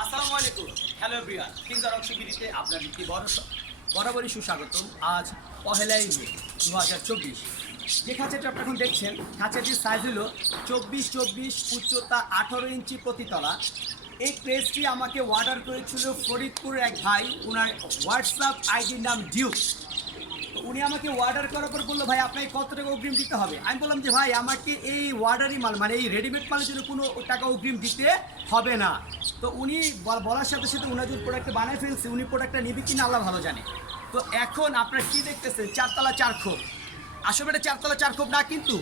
আসসালামু আলাইকুম। Hello everyone, Kings অরক্সি বিডিতে আপনাদেরকে বরাবরই সুস্বাগতম। আজ পহেলাই মে 2024। যে খাঁচাটি আপনারা এখন দেখছেন, খাঁচাটির সাইজ হলো 24 উচ্চতা 18 ইঞ্চি প্রতিতলা। এই ক্রেজটি আমাকে অর্ডার করেছিল ফরিদপুরের এক ভাই, ওনার হোয়াটসঅ্যাপ আইডির নাম ডিউক। উনি আমাকে অর্ডার করার পর বললো, ভাই আপনাকে কত টাকা অগ্রিম দিতে হবে? আমি বললাম যে ভাই আমাকে এই অর্ডারি মাল মানে এই রেডিমেড মালের জন্য কোনো টাকা অগ্রিম দিতে হবে না। তো উনি বলার সাথে সাথে উনি যদি প্রোডাক্টটা বানিয়ে ফেলছে, উনি প্রোডাক্টটা নেবে কিনা আল্লাহ ভালো জানে। তো এখন আপনারা কি দেখতেছেন, চারতলা চার খোপ। আসলে এটা চারতলা চার খোপ না, কিন্তু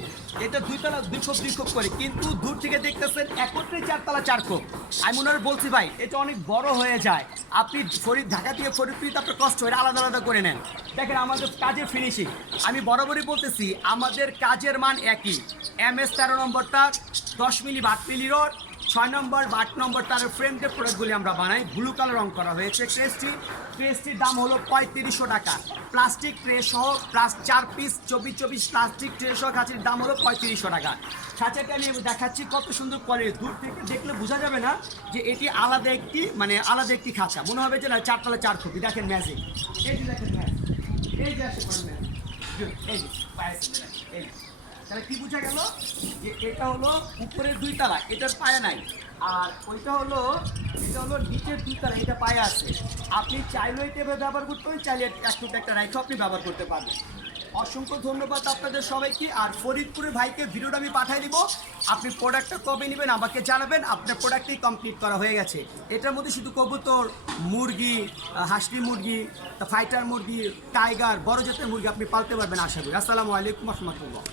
এটা দুইতলা দুই খোপ করে, কিন্তু দূর থেকে দেখতেছেন একত্রে চারতলা চার খোপ। আমি ওনার বলছি ভাই এটা অনেক বড় হয়ে যায়, আপনি ঢাকা থেকে ফরিদপুরিতে আপনার কষ্ট হয়, আলাদা আলাদা করে নেন। দেখেন আমাদের কাজের ফিনিশিং, আমি বরাবরই বলতেছি আমাদের কাজের মান একই। MS 13 নম্বরটা 10 মিলি 8 মিলি রড, 6 নম্বর 8 নম্বর তার ফ্রেমডের প্রোডাক্টগুলি আমরা বানাই। ব্লু কালার রং করা হয়েছে। ক্রেসটির দাম হলো 3500 টাকা। প্লাস্টিক ট্রে সহ প্লাস 4 পিস 24 প্লাস্টিক ট্রে সহ খাঁচির দাম হলো 3500 টাকা। খাঁচাটা নিয়ে দেখাচ্ছি কত সুন্দর কোয়ালিটি। দূর থেকে দেখলে বোঝা যাবে না যে এটি আলাদা একটি খাঁচা, মনে হবে যে না চারতলা চার ফুটি। দেখেন ম্যাজিক, এই যে দেখেন ম্যাজিক, এই যে আসে এই যে এই তাহলে কি বোঝা গেল যে এটা হলো উপরের দুই তালা, এটার পায়া নাই। আর এটা হলো নিচের দুই তালা, এটা পায়া আছে। আপনি চাইলেও এটা ব্যবহার করতে পারেন, চাইলে একটু একটা রাইখে আপনি ব্যবহার করতে পারবেন। অসংখ্য ধন্যবাদ আপনাদের সবাইকে। আর ফরিদপুরের ভাইকে ভিডিওটা আমি পাঠিয়ে দিব। আপনি প্রোডাক্টটা কবে নেবেন আমাকে জানাবেন। আপনার প্রোডাক্টই কমপ্লিট করা হয়ে গেছে। এটার মধ্যে শুধু কবুতর, মুরগি, হাঁসলি মুরগি, ফাইটার মুরগি, টাইগার, বড় জাতের মুরগি আপনি পালতে পারবেন আশা করি। আসসালামু আলাইকুম রহমতুল্লাহ।